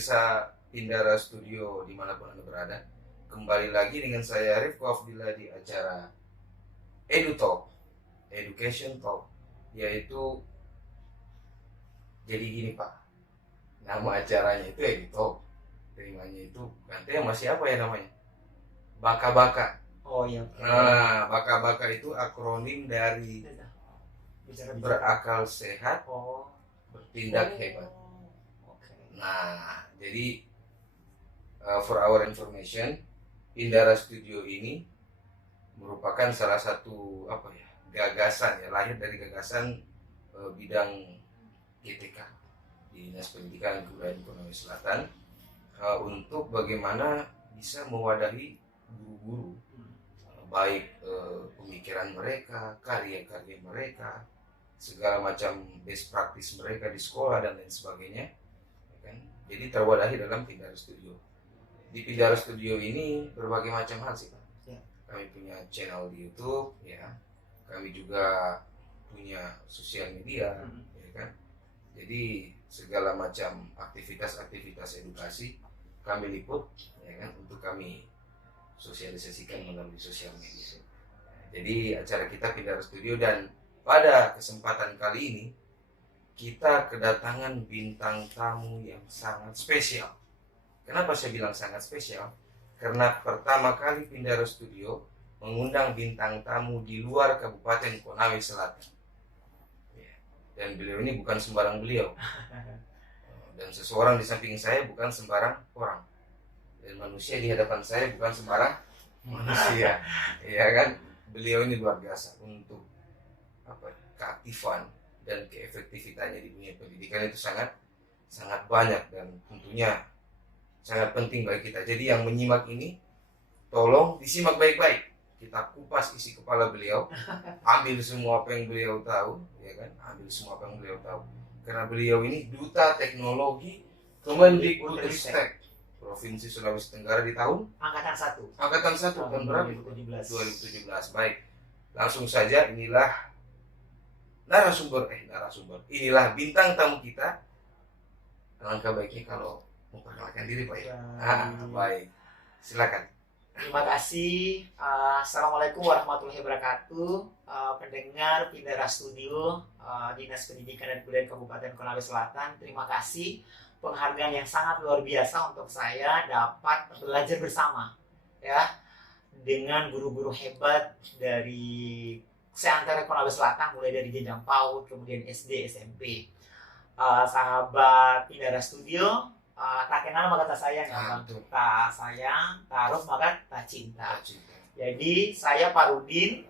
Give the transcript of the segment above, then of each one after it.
pemirsa Pindara Studio dimanapun Anda berada. Kembali lagi dengan saya Rifko Afdillah di acara Edu Talk, Education Talk. Yaitu, jadi gini Pak, nama acaranya itu Edu Talk. Temanya itu bukan tema, siapa ya namanya? Baka-baka. Oh iya. Nah, baka-baka itu akronim dari berakal sehat, bertindak hebat. Nah, jadi for our information, Pindara Studio ini merupakan salah satu gagasan ya, lahir dari gagasan bidang GTK, Dinas Pendidikan Kebudayaan Konawe Selatan, untuk bagaimana bisa mewadahi guru-guru, baik pemikiran mereka, karya-karya mereka, segala macam best practice mereka di sekolah dan lain sebagainya. Jadi terwadahi dalam Pindara Studio. Di Pindara Studio ini berbagai macam hal sih Pak. Ya. Kami punya channel di YouTube, ya. Kami juga punya sosial media, ya kan. Jadi segala macam aktivitas edukasi kami liput, ya kan, untuk kami sosialisasikan melalui sosial media. Jadi acara kita Pindara Studio, dan pada kesempatan kali ini kita kedatangan bintang tamu yang sangat spesial. Kenapa saya bilang sangat spesial? Karena pertama kali Pindara Studio mengundang bintang tamu di luar Kabupaten Konawe Selatan. Dan beliau ini bukan sembarang beliau. Dan seseorang di samping saya bukan sembarang orang. Dan manusia di hadapan saya bukan sembarang manusia. Ya kan? Beliau ini luar biasa untuk keaktifan dan keefektivitasnya di dunia pendidikan itu sangat banyak, dan tentunya sangat penting bagi kita. Jadi yang menyimak ini tolong disimak baik-baik. Kita kupas isi kepala beliau, ambil semua apa yang beliau tahu, ya kan? Ambil semua apa yang beliau tahu. Karena beliau ini duta teknologi Kemendikbudristek Provinsi Sulawesi Tenggara di tahun Angkatan 1 tahun berapa? 2017. Baik. Langsung saja, inilah narasumber. Inilah bintang tamu kita. Alangkah baiknya kalau memperkenalkan diri Pak ya. Baik. Silakan. Terima kasih. Assalamualaikum warahmatullahi wabarakatuh. Pendengar Pindara Studio, Dinas Pendidikan dan Kebudayaan Kabupaten Konawe Selatan, terima kasih. Penghargaan yang sangat luar biasa untuk saya dapat belajar bersama, ya, dengan guru-guru hebat dari seantero Konawe Selatan, mulai dari jenjang PAUD, kemudian SD, SMP. Sahabat Pindara Studio, tak kenal maka tak sayang, tak sayang, taruh maka tak cinta. Jadi saya Pak Rudin,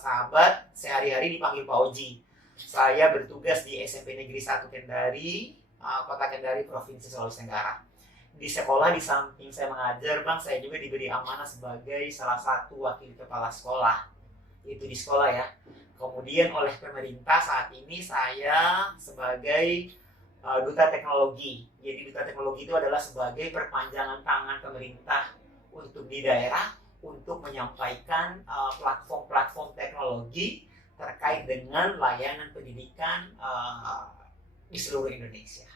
sahabat, sehari-hari dipanggil Pak Oji. Saya bertugas di SMP Negeri 1 Kendari, Kota Kendari, Provinsi Sulawesi Tenggara. Di sekolah, di samping saya mengajar, Bang, saya juga diberi amanah sebagai salah satu wakil kepala sekolah. Itu di sekolah ya. Kemudian oleh pemerintah saat ini saya sebagai duta teknologi. Jadi duta teknologi itu adalah sebagai perpanjangan tangan pemerintah untuk di daerah untuk menyampaikan platform-platform teknologi terkait dengan layanan pendidikan di seluruh Indonesia.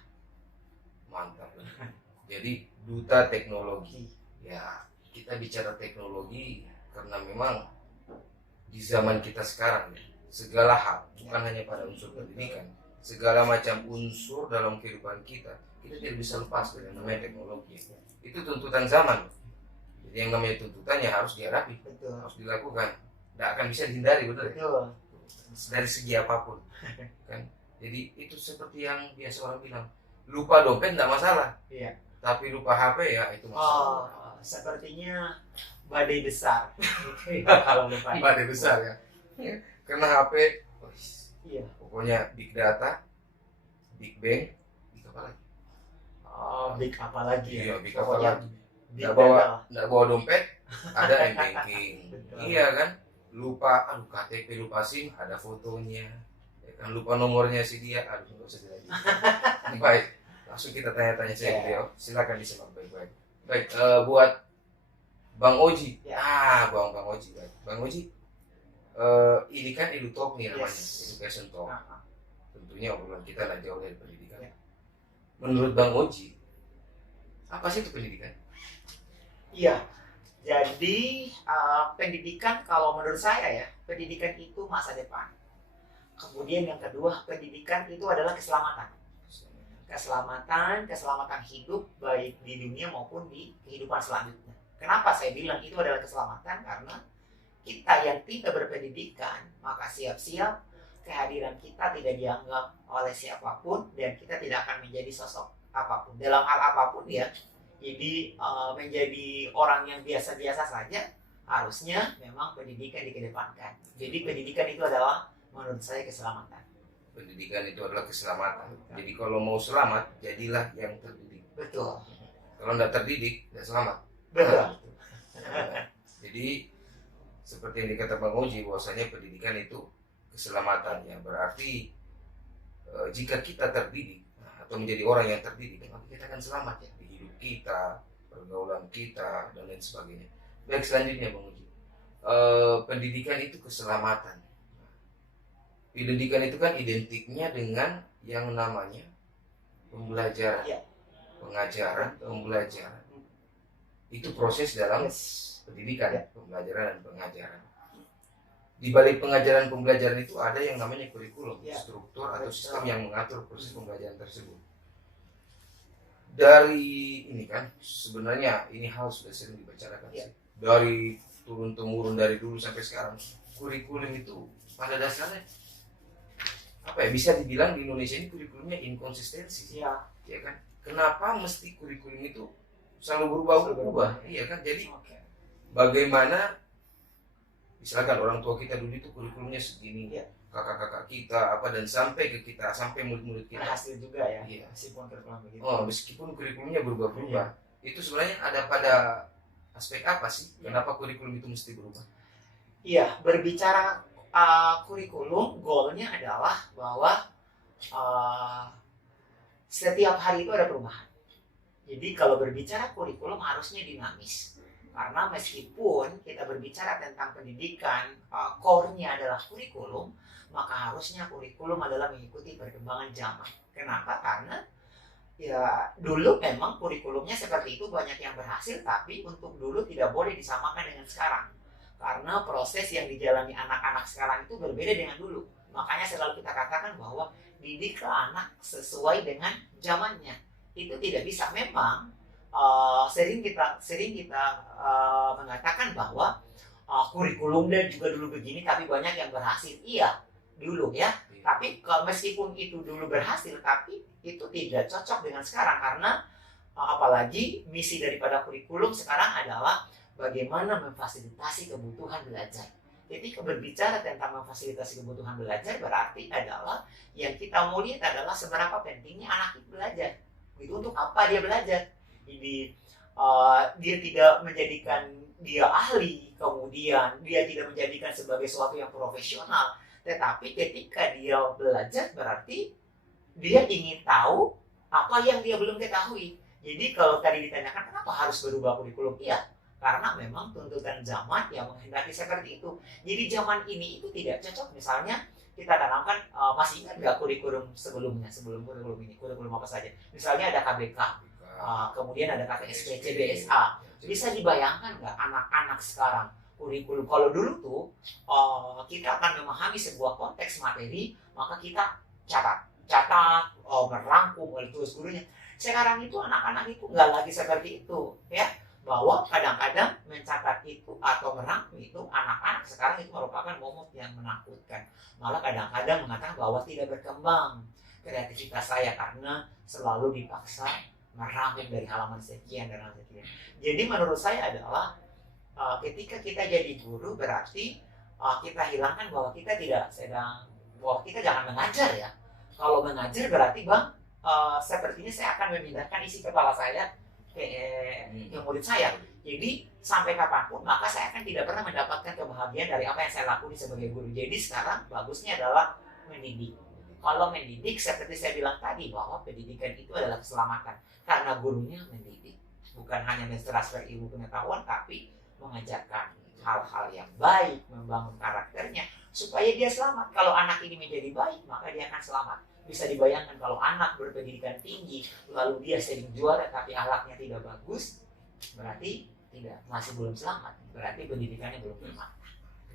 Mantap. Jadi duta teknologi. Ya, kita bicara teknologi karena memang di zaman kita sekarang ya, segala hal, bukan hanya pada unsur pendidikan, segala macam unsur dalam kehidupan kita tidak bisa lepas dari namanya teknologi. Itu tuntutan zaman. Jadi yang namanya tuntutan ya harus dihadapi, harus dilakukan, tidak akan bisa dihindari, betul? Dari segi apapun, kan? Jadi itu seperti yang biasa orang bilang, lupa dompet tidak masalah, tapi lupa HP ya itu masalah. Sepertinya badai besar. Badai besar ya. Karena HP, pokoknya big data, big bang, big apa lagi? Big apa lagi? Iya, big apa lagi? Nggak bawa dompet, ada m-banking. Iya kan? Lupa, KTP, lupa SIM, ada fotonya. Ya kan, lupa nomornya si dia, nggak usah dilanjutkan. Baik, langsung kita tanya-tanya saja beliau. Silakan disimak baik-baik. Baik, buat Bang Oji. Bang Oji. Baik. Bang Oji, ini kan Edu Talk nih namanya, Education Talk. Tentunya obrolan kita nggak jauh dari pendidikan. Menurut Bang Oji, Apa sih itu pendidikan? Iya, jadi pendidikan kalau menurut saya ya, pendidikan itu masa depan. Kemudian yang kedua, pendidikan itu adalah keselamatan. Keselamatan hidup baik di dunia maupun di kehidupan selanjutnya. Kenapa saya bilang itu adalah keselamatan? Karena kita yang tidak berpendidikan, maka siap-siap kehadiran kita tidak dianggap oleh siapapun dan kita tidak akan menjadi sosok apapun. Dalam hal apapun ya, jadi menjadi orang yang biasa-biasa saja, harusnya memang pendidikan dikedepankan. Jadi pendidikan itu adalah menurut saya keselamatan. Pendidikan itu adalah keselamatan. Jadi kalau mau selamat, jadilah yang terdidik. Betul. Kalau tidak terdidik, tidak selamat. Betul. Jadi seperti yang dikatakan Bang Oji, bahwasanya pendidikan itu keselamatan. Ya berarti jika kita terdidik atau menjadi orang yang terdidik, maka kita akan selamat ya di hidup kita, pergaulan kita dan lain sebagainya. Baik, selanjutnya Bang Oji, pendidikan itu keselamatan. Pendidikan itu kan identiknya dengan yang namanya pembelajaran, Ya. pengajaran, pembelajaran. Itu proses dalam pendidikan, Ya. pembelajaran dan pengajaran. Di balik pengajaran pembelajaran itu ada yang namanya kurikulum, Ya. struktur atau sistem yang mengatur proses pembelajaran tersebut. Dari ini kan sebenarnya ini hal sudah sering dibicarakan Ya. sih. Dari turun temurun dari dulu sampai sekarang, kurikulum itu pada dasarnya apa ya, bisa dibilang di Indonesia ini kurikulumnya inkonsistensi. Ya. Ya kan? Kenapa mesti kurikulum itu selalu berubah-ubah? Iya kan? Jadi bagaimana misalkan orang tua kita dulu itu kurikulumnya segini, Ya. kakak-kakak kita apa dan sampai ke kita, sampai murid-murid kita. Berhasil juga ya. Iya. Meskipun kurikulum begitu. Oh, meskipun kurikulumnya berubah-ubah, itu sebenarnya ada pada aspek apa sih? Kenapa kurikulum itu mesti berubah? Iya, berbicara kurikulum, goalnya adalah bahwa setiap hari itu ada perubahan. Jadi kalau berbicara kurikulum harusnya dinamis. Karena meskipun kita berbicara tentang pendidikan, core-nya adalah kurikulum, maka harusnya kurikulum adalah mengikuti perkembangan zaman. Kenapa? Karena ya dulu memang kurikulumnya seperti itu, banyak yang berhasil, tapi untuk dulu tidak boleh disamakan dengan sekarang. Karena proses yang dijalani anak-anak sekarang itu berbeda dengan dulu. Makanya selalu kita katakan bahwa didiklah anak sesuai dengan zamannya. Itu tidak bisa. Memang sering kita mengatakan bahwa kurikulumnya juga dulu begini, tapi banyak yang berhasil. Iya, dulu ya. Tapi meskipun itu dulu berhasil, tapi itu tidak cocok dengan sekarang. Karena apalagi misi daripada kurikulum sekarang adalah bagaimana memfasilitasi kebutuhan belajar. Jadi berbicara tentang memfasilitasi kebutuhan belajar berarti adalah yang kita mau lihat adalah seberapa pentingnya anak itu belajar. Itu untuk apa dia belajar? Jadi dia tidak menjadikan dia ahli, kemudian dia tidak menjadikan sebagai sesuatu yang profesional. Tetapi ketika dia belajar berarti dia ingin tahu apa yang dia belum ketahui. Jadi kalau tadi ditanyakan kenapa harus berubah kurikulum? Iya, karena memang tuntutan zaman yang menghendaki seperti itu. Jadi zaman ini itu tidak cocok. Misalnya kita tanamkan, masih ingat nggak kurikulum sebelumnya, sebelum kurikulum ini, kurikulum apa saja? Misalnya ada KBK, kemudian ada KTSP, CBSA. Bisa dibayangkan nggak anak-anak sekarang kurikulum? Kalau dulu tuh kita akan memahami sebuah konteks materi, maka kita catat, merangkum, tulis gurunya. Sekarang itu anak-anak itu nggak lagi seperti itu, ya. Bahwa kadang-kadang mencatat itu atau merangkum itu anak-anak sekarang itu merupakan momok yang menakutkan. Malah kadang-kadang mengatakan bahwa tidak berkembang kreativitas saya karena selalu dipaksa merangkum dari halaman sekian dan halaman sekian. Jadi menurut saya adalah ketika kita jadi guru berarti kita hilangkan bahwa kita tidak sedang, bahwa kita jangan mengajar ya. Kalau mengajar berarti Bang, sepertinya saya akan memindahkan isi kepala saya ke yang murid saya. Jadi sampai kapanpun maka saya akan tidak pernah mendapatkan kebahagiaan dari apa yang saya lakukan sebagai guru. Jadi sekarang bagusnya adalah mendidik. Kalau mendidik seperti saya bilang tadi bahwa pendidikan itu adalah keselamatan. Karena gurunya mendidik, bukan hanya mentransfer ilmu pengetahuan, tapi mengajarkan hal-hal yang baik, membangun karakternya supaya dia selamat. Kalau anak ini menjadi baik, maka dia akan selamat. Bisa dibayangkan kalau anak berpendidikan tinggi, lalu dia sering juara tapi akhlaknya tidak bagus, berarti masih belum selamat. Berarti pendidikannya belum bermakna.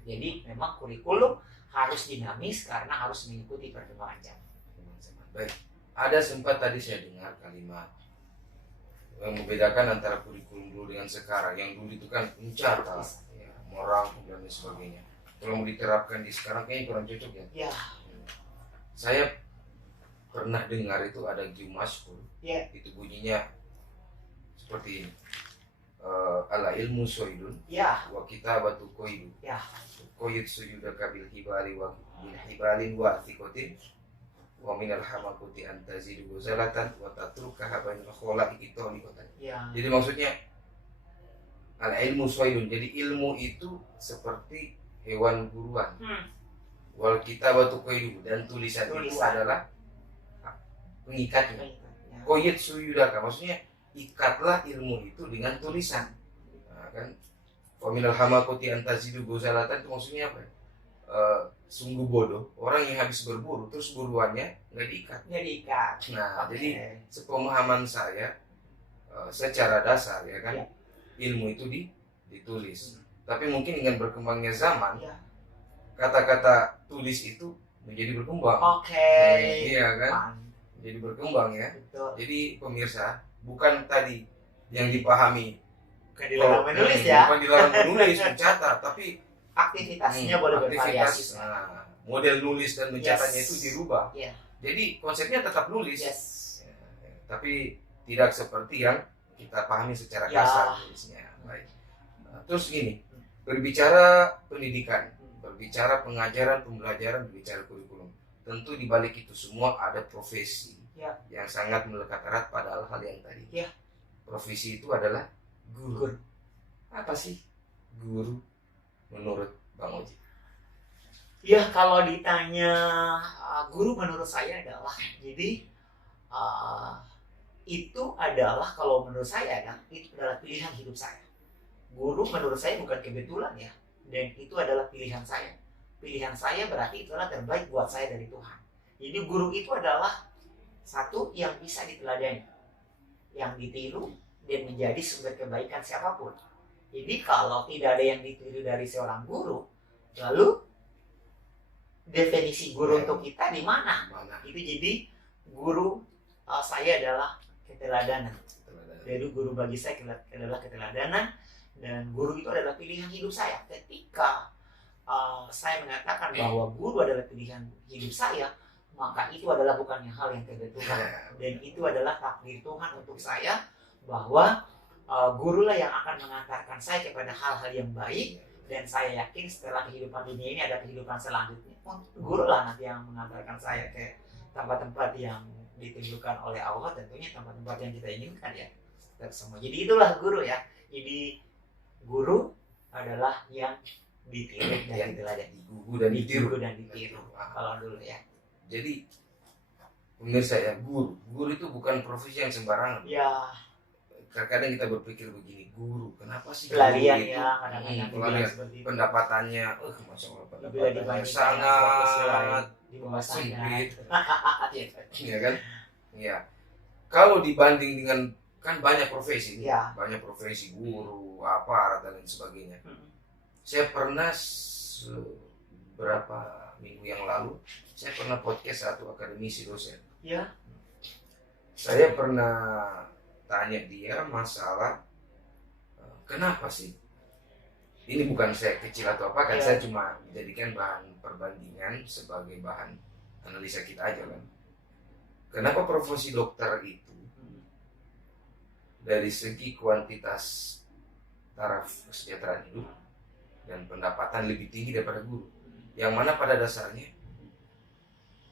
Jadi memang kurikulum harus dinamis karena harus mengikuti perkembangan zaman. Baik, ada sempat tadi saya dengar kalimat yang membedakan antara kurikulum dulu dengan sekarang. Yang dulu itu kan mencatat, ya, moral dan lain sebagainya. Kalau mau diterapkan di sekarang kayaknya kurang cocok ya. Saya pernah dengar itu ada Jumaskul, itu bunyinya seperti ini. Ala ilmu soidun, wa kitabatu koidu, koid sujudaka bil hibali wa bil hibalin wa thikotin, wa minal hamakuti antazidu gozalatan wa tatrukaha banil khola ikitoli kotan. Jadi maksudnya ala ilmu soidun, jadi ilmu itu seperti hewan buruan. Wal kitabatu koidu, dan tulisan itu adalah pengikatnya. Koyit suyudaka, maksudnya ikatlah ilmu itu dengan tulisan. Nah, kan faminal hamakuti antazidu gozalatan itu maksudnya apa? Sungguh bodoh orang yang habis berburu terus buruannya nggak diikat. Nah, jadi sepemahaman saya secara dasar ya kan, ilmu itu ditulis. Tapi mungkin dengan berkembangnya zaman, kata-kata tulis itu menjadi berkembang. Iya kan? Jadi berkembang ya. Betul. Jadi pemirsa, bukan tadi yang dipahami bukan dilarang menulis ya. Bukan dilarang menulis, mencatat, tapi aktivitasnya boleh bervariasi. Nah, model nulis dan mencatatnya itu dirubah. Jadi konsepnya tetap nulis. Tapi tidak seperti yang kita pahami secara kasar nulisnya. Baik. Nah, terus gini, berbicara pendidikan, berbicara pengajaran, pembelajaran, berbicara kurikulum. Tentu di balik itu semua ada profesi yang sangat melekat erat pada hal-hal yang tadi. Profesi itu adalah guru. Apa sih guru menurut Bang Oji? Kalau ditanya guru menurut saya adalah, jadi itu adalah kalau menurut saya kan itu adalah pilihan hidup saya. Guru menurut saya bukan kebetulan ya, dan itu adalah pilihan saya. Pilihan saya berarti itulah terbaik buat saya dari Tuhan. Jadi guru itu adalah satu yang bisa diteladani, yang ditiru dan menjadi sumber kebaikan siapapun. Jadi kalau tidak ada yang ditiru dari seorang guru, lalu definisi guru untuk kita di mana? Itu jadi guru saya adalah keteladanan. Jadi guru bagi saya adalah keteladanan, dan guru itu adalah pilihan hidup saya. Ketika saya mengatakan bahwa guru adalah pilihan hidup saya, maka itu adalah bukannya hal yang kebetulan, dan itu adalah takdir Tuhan untuk saya, bahwa gurulah yang akan mengantarkan saya kepada hal-hal yang baik, dan saya yakin setelah kehidupan dunia ini ada kehidupan selanjutnya. Gurulah nanti yang mengantarkan saya ke tempat-tempat yang ditunjukkan oleh Allah, tentunya tempat-tempat yang kita inginkan ya. Semua. Jadi itulah guru ya. Jadi guru adalah yang ditiru dan diteladani, digugu dan ditiru. Kalau dulu ya. Jadi pemirsa ya, guru itu bukan profesi yang sembarangan. Kadang-kadang kita berpikir begini, guru kenapa sih pelarian ya, kadang-kadang seperti itu. Pendapatannya masya Allah, pendapatannya sangat sempit. Ya kan? Ya. Kalau dibanding dengan, kan banyak profesi, banyak profesi guru, aparat dan lain sebagainya. Saya pernah beberapa minggu yang lalu, saya pernah podcast satu akademisi dosen. Saya pernah tanya dia masalah kenapa sih, ini bukan saya kecil atau apa kan, saya cuma menjadikan bahan perbandingan sebagai bahan analisa kita aja kan. Kenapa profesi dokter itu dari segi kuantitas taraf kesejahteraan hidup dan pendapatan lebih tinggi daripada guru, yang mana pada dasarnya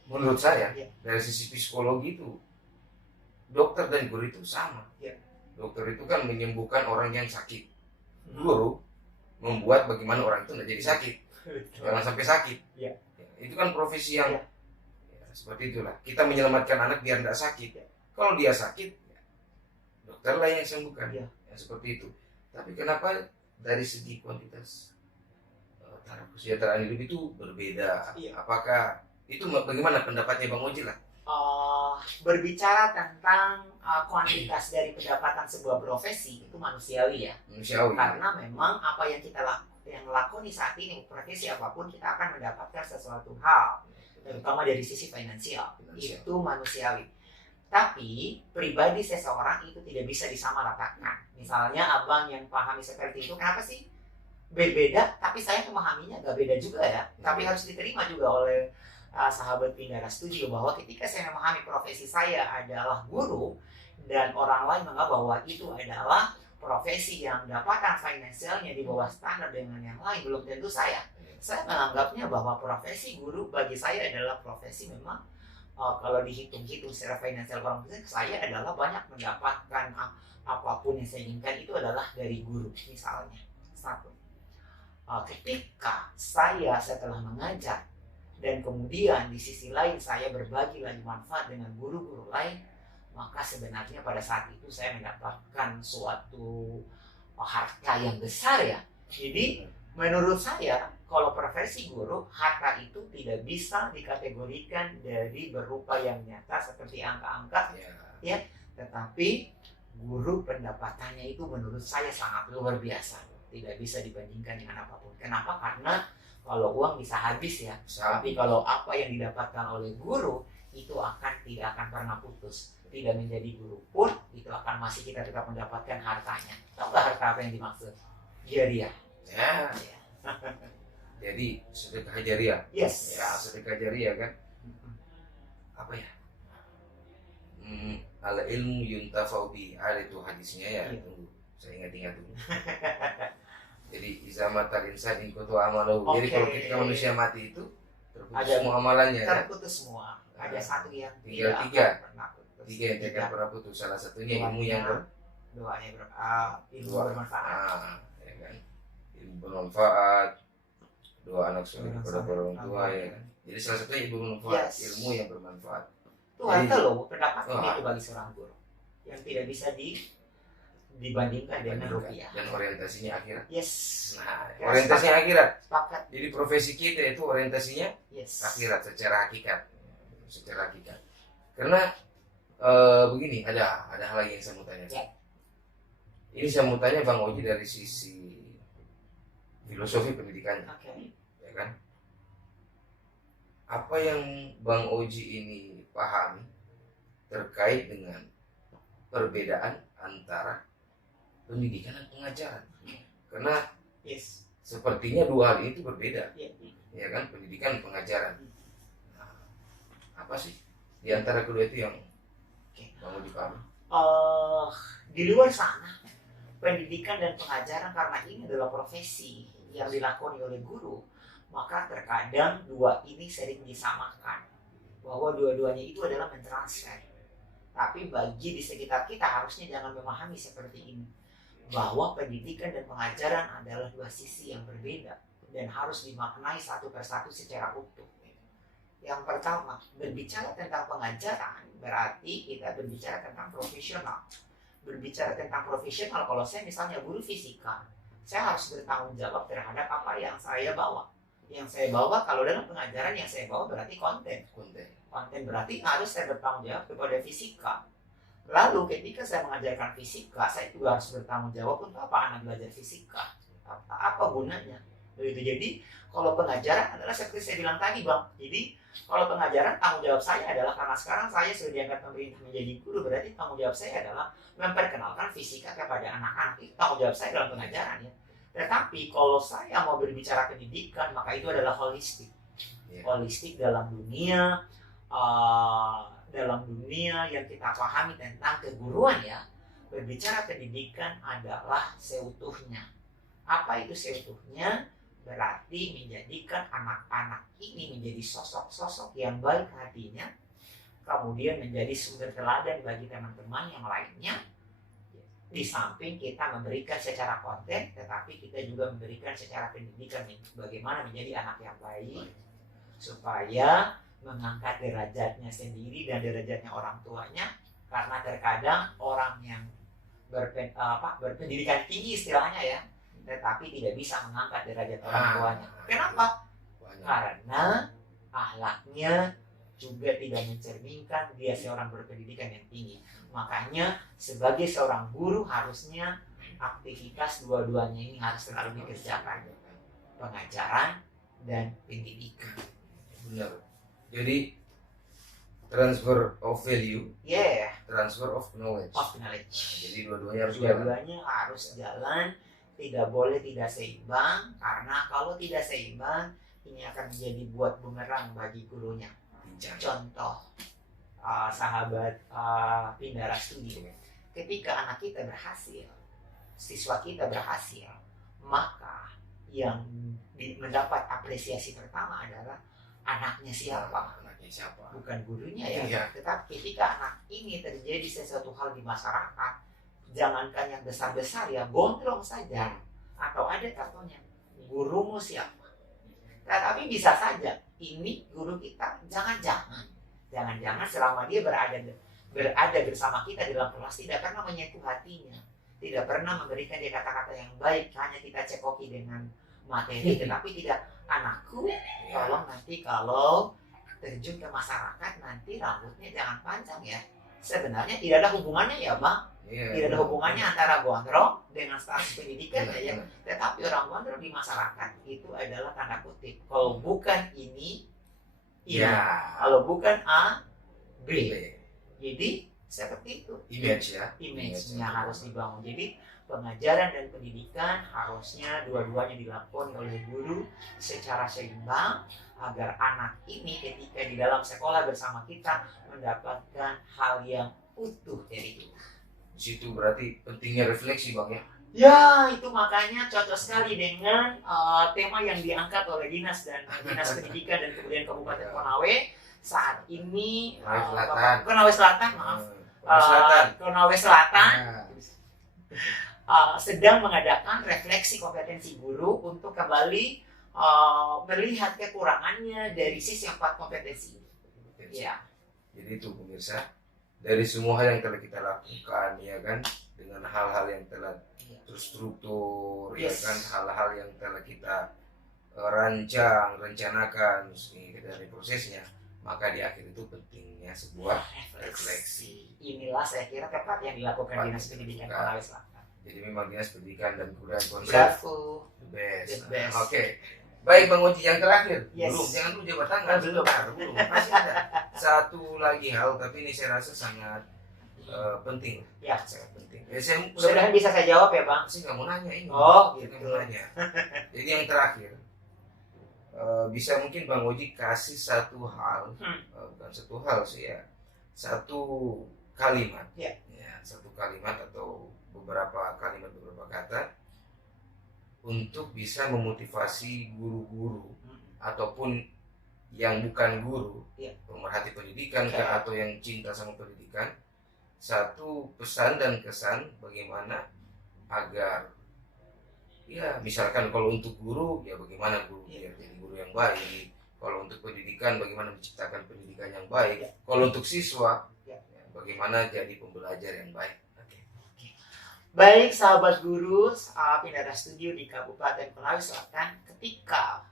menurut saya dari sisi psikologi itu dokter dan guru itu sama. Dokter itu kan menyembuhkan orang yang sakit, guru membuat bagaimana orang itu tidak jadi sakit, jangan sampai sakit. Itu kan profesi yang seperti itulah. Kita menyelamatkan anak biar tidak sakit. Kalau dia sakit, dokterlah yang sembuhkan. Seperti itu. Tapi kenapa dari segi kuantitas taraf kesejahteraan hidup itu berbeda? Apakah itu bagaimana pendapatnya Bang Oji lah? berbicara tentang kuantitas dari pendapatan sebuah profesi itu manusiawi ya. Manusiawi. Karena memang apa yang kita lakoni saat ini, profesi apapun kita akan mendapatkan sesuatu hal, terutama dari sisi finansial. Itu manusiawi. Tapi pribadi seseorang itu tidak bisa disamaratakan. Misalnya abang yang pahami seperti itu, kenapa sih berbeda? Tapi saya memahaminya agak beda juga ya. Tapi harus diterima juga oleh sahabat Pindara Studio bahwa ketika saya memahami profesi saya adalah guru dan orang lain menganggap bahwa itu adalah profesi yang dapatkan finansialnya di bawah standar dengan yang lain, belum tentu saya menganggapnya bahwa profesi guru bagi saya adalah profesi memang kalau dihitung-hitung secara finansial saya adalah banyak mendapatkan apapun yang saya inginkan itu adalah dari guru. Misalnya satu, ketika saya setelah mengajar dan kemudian di sisi lain saya berbagi lagi manfaat dengan guru-guru lain, maka sebenarnya pada saat itu saya mendapatkan suatu harta yang besar ya. Jadi menurut saya kalau profesi guru, harta itu tidak bisa dikategorikan dari berupa yang nyata seperti angka-angka ya, tetapi guru pendapatannya itu menurut saya sangat luar biasa, tidak bisa dibandingkan dengan apapun. Kenapa? Karena kalau uang bisa habis ya, tapi kalau apa yang didapatkan oleh guru itu tidak akan pernah putus. Tidak menjadi guru pun itu akan masih kita tetap mendapatkan hartanya. Tahu nggak harta apa yang dimaksud? Jariah. Ya. Jadi sedekah jariah. Yes. Ya, sedekah jariah kan. Apa ya? Al ilmu yuntafa'u bi. Ada itu hadisnya ya. Tunggu, saya ingat dulu. Jadi izamatal insan in kutu amalahu. Jadi kalau ketika manusia mati itu terputus semua amalannya. Terputus semua. Ada satu yang tinggal tiga yang tidak pernah putus. Salah satunya ilmu yang ilmu bermanfaat. Ya kan? Ilmu bermanfaat, doa anak soleh kepada orang tua ya kan. Jadi salah satunya ilmu bermanfaat, ilmu yang bermanfaat. Itu harta loh, pendapatan itu bagi seorang guru yang tidak bisa dibandingkan dengan rupiah. Dan orientasinya akhirat. Yes. Nah, orientasinya akhirat. Sepakat. Jadi profesi kita itu orientasinya akhirat secara hakikat. Karena begini, ada hal lagi yang saya mau tanya. Ya. Ini saya mau tanya Bang Oji dari sisi filosofi pendidikannya. Ya kan? Apa yang Bang Oji ini pahami terkait dengan perbedaan antara pendidikan dan pengajaran? Karena sepertinya dua hal itu berbeda. Ya kan? Pendidikan dan pengajaran. Nah, apa sih di antara kedua itu yang Bang Oji pahami? Di luar sana pendidikan dan pengajaran karena ini adalah profesi yang dilakoni oleh guru, maka terkadang dua ini sering disamakan bahwa dua-duanya itu adalah mentransfer. Tapi bagi di sekitar kita harusnya jangan memahami seperti ini, bahwa pendidikan dan pengajaran adalah dua sisi yang berbeda dan harus dimaknai satu persatu secara utuh. Yang pertama, berbicara tentang pengajaran berarti kita berbicara tentang profesional. Berbicara tentang profesional, kalau saya misalnya guru fisika, saya harus bertanggung jawab terhadap apa yang saya bawa. Yang saya bawa, kalau dalam pengajaran yang saya bawa berarti konten berarti harus saya bertanggung jawab kepada fisika. Lalu ketika saya mengajarkan fisika, saya juga harus bertanggung jawab untuk apa anak belajar fisika, apa gunanya. Begitu. Jadi kalau pengajaran adalah seperti saya bilang tadi Bang, jadi kalau pengajaran tanggung jawab saya adalah karena sekarang saya sudah diangkat pemerintah menjadi guru, berarti tanggung jawab saya adalah memperkenalkan fisika kepada anak-anak. Itu tanggung jawab saya dalam pengajaran ya. Tetapi kalau saya mau berbicara pendidikan, maka itu adalah holistik. Holistik dalam dunia yang kita pahami tentang keguruan ya. Berbicara pendidikan adalah seutuhnya. Apa itu seutuhnya? Berarti menjadikan anak-anak ini menjadi sosok-sosok yang baik hatinya, kemudian menjadi sumber teladan bagi teman-teman yang lainnya. Di samping kita memberikan secara konten, tetapi kita juga memberikan secara pendidikan bagaimana menjadi anak yang baik, supaya mengangkat derajatnya sendiri dan derajatnya orang tuanya. Karena terkadang orang yang berpendidikan tinggi istilahnya ya, tetapi tidak bisa mengangkat derajat orang tuanya. Kenapa? Karena akhlaknya, juga tidak mencerminkan dia seorang berpendidikan yang tinggi. Makanya sebagai seorang guru harusnya aktivitas dua-duanya ini harus selalu dikerjakan, pengajaran dan pendidikan. Benar. Jadi transfer of value, transfer of knowledge. Jadi dua-duanya harus jalan. Dua-duanya harus jalan, tidak boleh tidak seimbang, karena kalau tidak seimbang ini akan menjadi buat bumerang bagi gurunya. Contoh sahabat Pindara Studio, ketika anak kita berhasil, siswa kita berhasil, maka yang mendapat apresiasi pertama adalah anaknya siapa, bukan gurunya ya. Tetapi ketika anak ini terjadi sesuatu hal di masyarakat, jangankan yang besar-besar ya, gondrong saja atau ada contohnya, gurumu siapa. Tetapi bisa saja ini guru kita jangan-jangan selama dia berada bersama kita dalam kelas tidak pernah menyentuh hatinya, tidak pernah memberikan dia kata-kata yang baik, hanya kita cekoki dengan materi, tetapi tidak, anakku tolong nanti kalau terjun ke masyarakat nanti rambutnya jangan panjang ya. Sebenarnya tidak ada hubungannya ya Bang, tidak ada hubungannya antara gondrong dengan status pendidikan ya. Tetapi orang gondrong di masyarakat itu adalah tanda kutip, kalau bukan ini kalau bukan A, B. Jadi seperti itu. Image-nya harus dibangun. Jadi pengajaran dan pendidikan harusnya dua-duanya dilakoni oleh guru secara seimbang agar anak ini ketika di dalam sekolah bersama kita mendapatkan hal yang utuh dari kita. Di situ berarti pentingnya refleksi Bang ya. Ya, itu makanya cocok sekali dengan tema yang diangkat oleh Dinas Pendidikan dan Kebudayaan Kabupaten Konawe saat ini. Konawe Selatan sedang mengadakan refleksi kompetensi guru untuk kembali melihat kekurangannya dari sisi 4 kompetensi. Ya. Jadi itu pemirsa, dari semua hal yang telah kita lakukan ya kan, dengan hal-hal yang telah terstruktur ya kan, hal-hal yang telah kita rencanakan dari prosesnya, maka di akhir itu pentingnya sebuah refleksi. Inilah saya kira tepat yang dilakukan Dinas Pendidikan Konawe Selatan. Jadi memang Dinas Pendidikan dan Kebudayaan konsep the best. Oke. Baik Bang Oji, yang terakhir, jangan dulu jabat tangan, belum, masih ada satu lagi hal, tapi ini saya rasa sangat penting. Ya, sangat penting. Sudah bisa saya jawab ya Bang? Saya nggak mau nanya ini. Oh, gitu. Nggak mau nanya. Jadi yang terakhir, bisa mungkin Bang Oji kasih satu hal, bukan satu hal sih ya, satu kalimat, satu kalimat atau beberapa kalimat, beberapa kata untuk bisa memotivasi guru-guru ataupun yang bukan guru, pemerhati pendidikan atau yang cinta sama pendidikan, satu pesan dan kesan bagaimana agar ya misalkan kalau untuk guru ya bagaimana guru biar jadi guru yang baik, kalau untuk pendidikan bagaimana menciptakan pendidikan yang baik, kalau untuk siswa bagaimana jadi pembelajar yang baik. Baik sahabat guru Pindara Studio di Kabupaten Konawe Selatan, ketika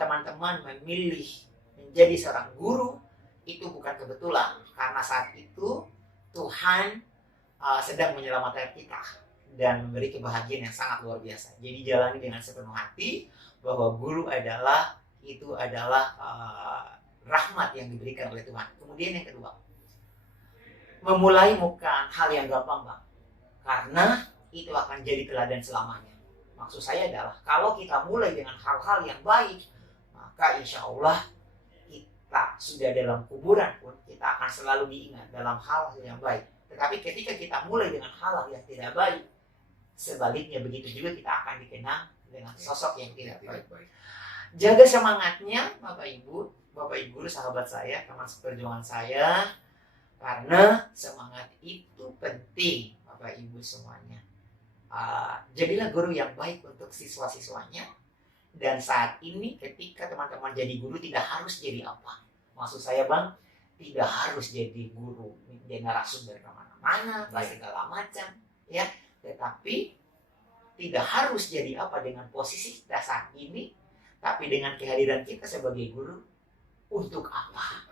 teman-teman memilih menjadi seorang guru itu bukan kebetulan, karena saat itu Tuhan sedang menyelamatkan kita dan memberi kebahagiaan yang sangat luar biasa. Jadi jalani dengan sepenuh hati bahwa guru adalah rahmat yang diberikan oleh Tuhan. Kemudian yang kedua, memulai bukan hal yang gampang Bang, karena itu akan jadi teladan selamanya. Maksud saya adalah kalau kita mulai dengan hal-hal yang baik, maka insya Allah kita sudah dalam kuburan pun kita akan selalu diingat dalam hal yang baik. Tetapi ketika kita mulai dengan hal yang tidak baik, sebaliknya begitu juga kita akan dikenang dengan sosok yang tidak baik. Jaga semangatnya Bapak Ibu guru, sahabat saya, teman seperjuangan saya, karena semangat itu penting Bapak Ibu semuanya. Jadilah guru yang baik untuk siswa-siswanya. Dan saat ini ketika teman-teman jadi guru tidak harus jadi apa. Maksud saya Bang, tidak harus jadi guru jadi narasumber kemana-mana, segala macam ya. Tetapi tidak harus jadi apa dengan posisi kita saat ini, tapi dengan kehadiran kita sebagai guru untuk apa?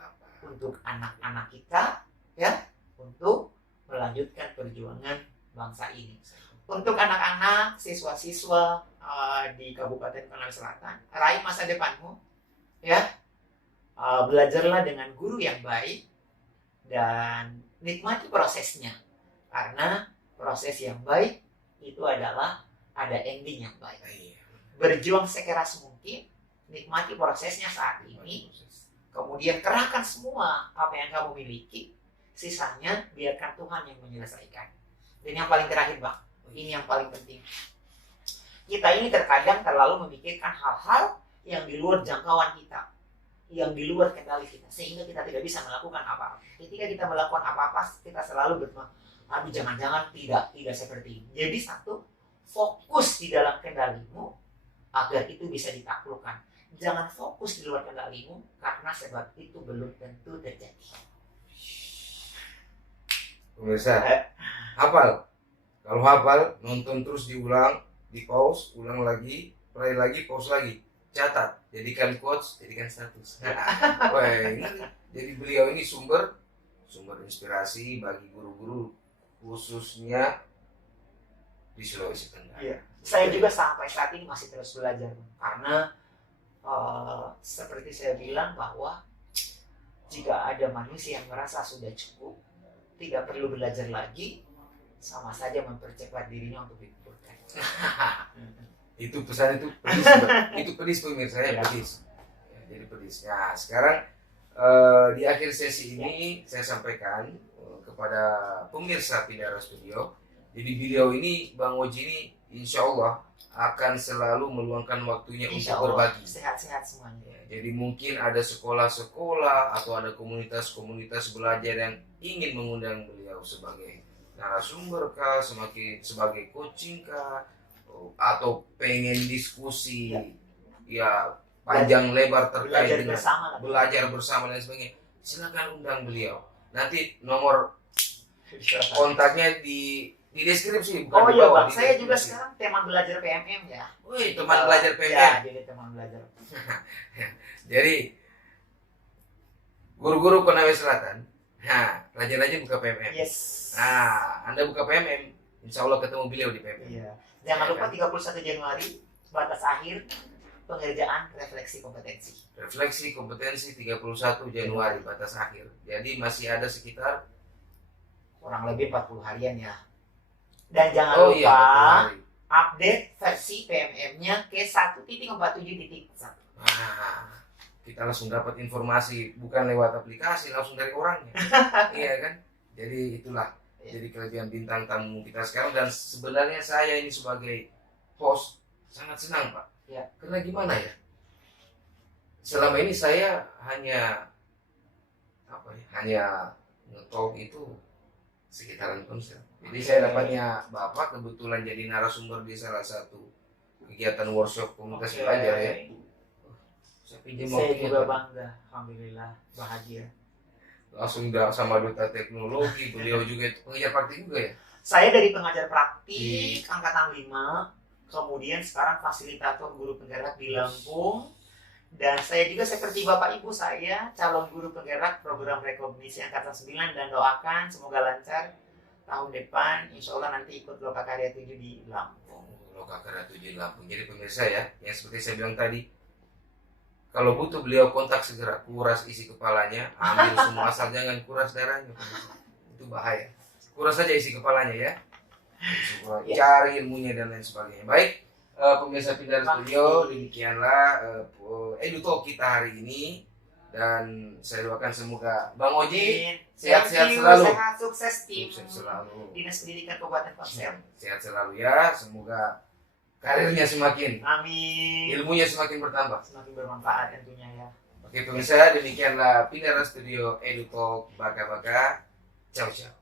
untuk anak-anak kita, ya, untuk melanjutkan perjuangan bangsa ini. Untuk anak-anak, siswa-siswa di Kabupaten Konawe Selatan, raih masa depanmu, ya. Belajarlah dengan guru yang baik dan nikmati prosesnya, karena proses yang baik itu adalah ada ending yang baik. Berjuang sekeras mungkin, nikmati prosesnya saat ini, kemudian kerahkan semua apa yang kamu miliki, sisanya biarkan Tuhan yang menyelesaikan. Dan yang paling terakhir, Bang, ini yang paling penting. Kita ini terkadang terlalu memikirkan hal-hal yang di luar jangkauan kita, yang di luar kendali kita, sehingga kita tidak bisa melakukan apa-apa. Ketika kita melakukan apa-apa, kita selalu berpikir, aduh jangan-jangan tidak seperti ini. Jadi satu, fokus di dalam kendalimu agar itu bisa ditaklukkan. Jangan fokus di luar kendalimu, karena sebab itu belum tentu terjadi. Pemirsa, hafal. Kalau hafal, nonton terus diulang, di pause, ulang lagi, play lagi, pause lagi. Catat, jadikan quotes, jadikan status. Wah, jadi beliau ini sumber inspirasi bagi guru-guru, khususnya di Sulawesi Tenggara. Iya. Saya juga sampai saat ini masih terus belajar, karena seperti saya bilang bahwa jika ada manusia yang merasa sudah cukup, tidak perlu belajar lagi, sama saja mempercepat dirinya untuk dikuburkan. Itu pesan itu pedis, itu pedis pemirsa ya, pedis. Ya, jadi pedis. Nah, sekarang di akhir sesi ini saya sampaikan kepada pemirsa Pindara Studio. Jadi beliau ini, Bang Oji ini, insya Allah akan selalu meluangkan waktunya Insya untuk Allah, berbagi. sehat-sehat semuanya. Ya, jadi mungkin ada sekolah-sekolah atau ada komunitas-komunitas belajar yang ingin mengundang beliau sebagai narasumber kah, sebagai coaching kah, atau pengen diskusi ya panjang lebar terkait dengan belajar bersama dan sebagainya. Silakan undang beliau. Nanti nomor kontaknya di deskripsi. Oh iya, Bang, saya juga sekarang teman belajar PMM ya. Wih, teman belajar PMM. Ya, jadi teman belajar. Jadi guru-guru Konawe Selatan, nah, rajin-rajin buka PMM. Yes. Nah, Anda buka PMM, insya Allah ketemu beliau di PMM. Iya. Jangan lupa 31 Januari batas akhir pengerjaan refleksi kompetensi. Refleksi kompetensi 31 Januari batas akhir. Jadi masih ada sekitar kurang lebih 40 harian ya. Dan jangan lupa update versi PMM-nya ke 1.47.1. Nah, kita langsung dapat informasi bukan lewat aplikasi, langsung dari orangnya. Iya kan? Jadi itulah jadi kelebihan bintang tamu kita sekarang. Dan sebenarnya saya ini sebagai host sangat senang, Pak. Ya. Karena gimana ya? Selama ini saya hanya nge-talk itu sekitaran konsep. Jadi saya dapatnya Bapak kebetulan jadi narasumber di salah satu kegiatan workshop komunitas belajar ya. Saya juga bangga, alhamdulillah, bahagia. Langsung sama duta teknologi, beliau juga pengajar praktik juga ya? Saya dari pengajar praktik angkatan 5, kemudian sekarang fasilitator guru penggerak di Lampung, dan saya juga seperti Bapak Ibu saya calon guru penggerak program rekognisi angkatan 9, dan doakan semoga lancar tahun depan, insya Allah nanti ikut Lokakarya 7 di Lampung. Lokakarya 7 di Lampung. Jadi pemirsa ya, yang seperti saya bilang tadi, kalau butuh beliau kontak segera, kuras isi kepalanya, ambil semua asal jangan kuras darahnya, pemirsa. Itu bahaya. Kuras saja isi kepalanya ya. Cari ilmunya dan lain sebagainya. Baik, pemirsa Pindara Studio, demikianlah EduTalk kita hari ini. Dan saya doakan semoga Bang Oji sehat-sehat selalu. Sehat, sukses tim. Sukses selalu. Dinas Pendidikan Kabupaten Konawe. Sehat selalu ya. Semoga karirnya semakin, amin, ilmunya semakin bertambah, semakin bermanfaat tentunya ya. Oke pemirsa, demikianlah Pindara Studio EduTalk Baka-Baka. Ciao ciao.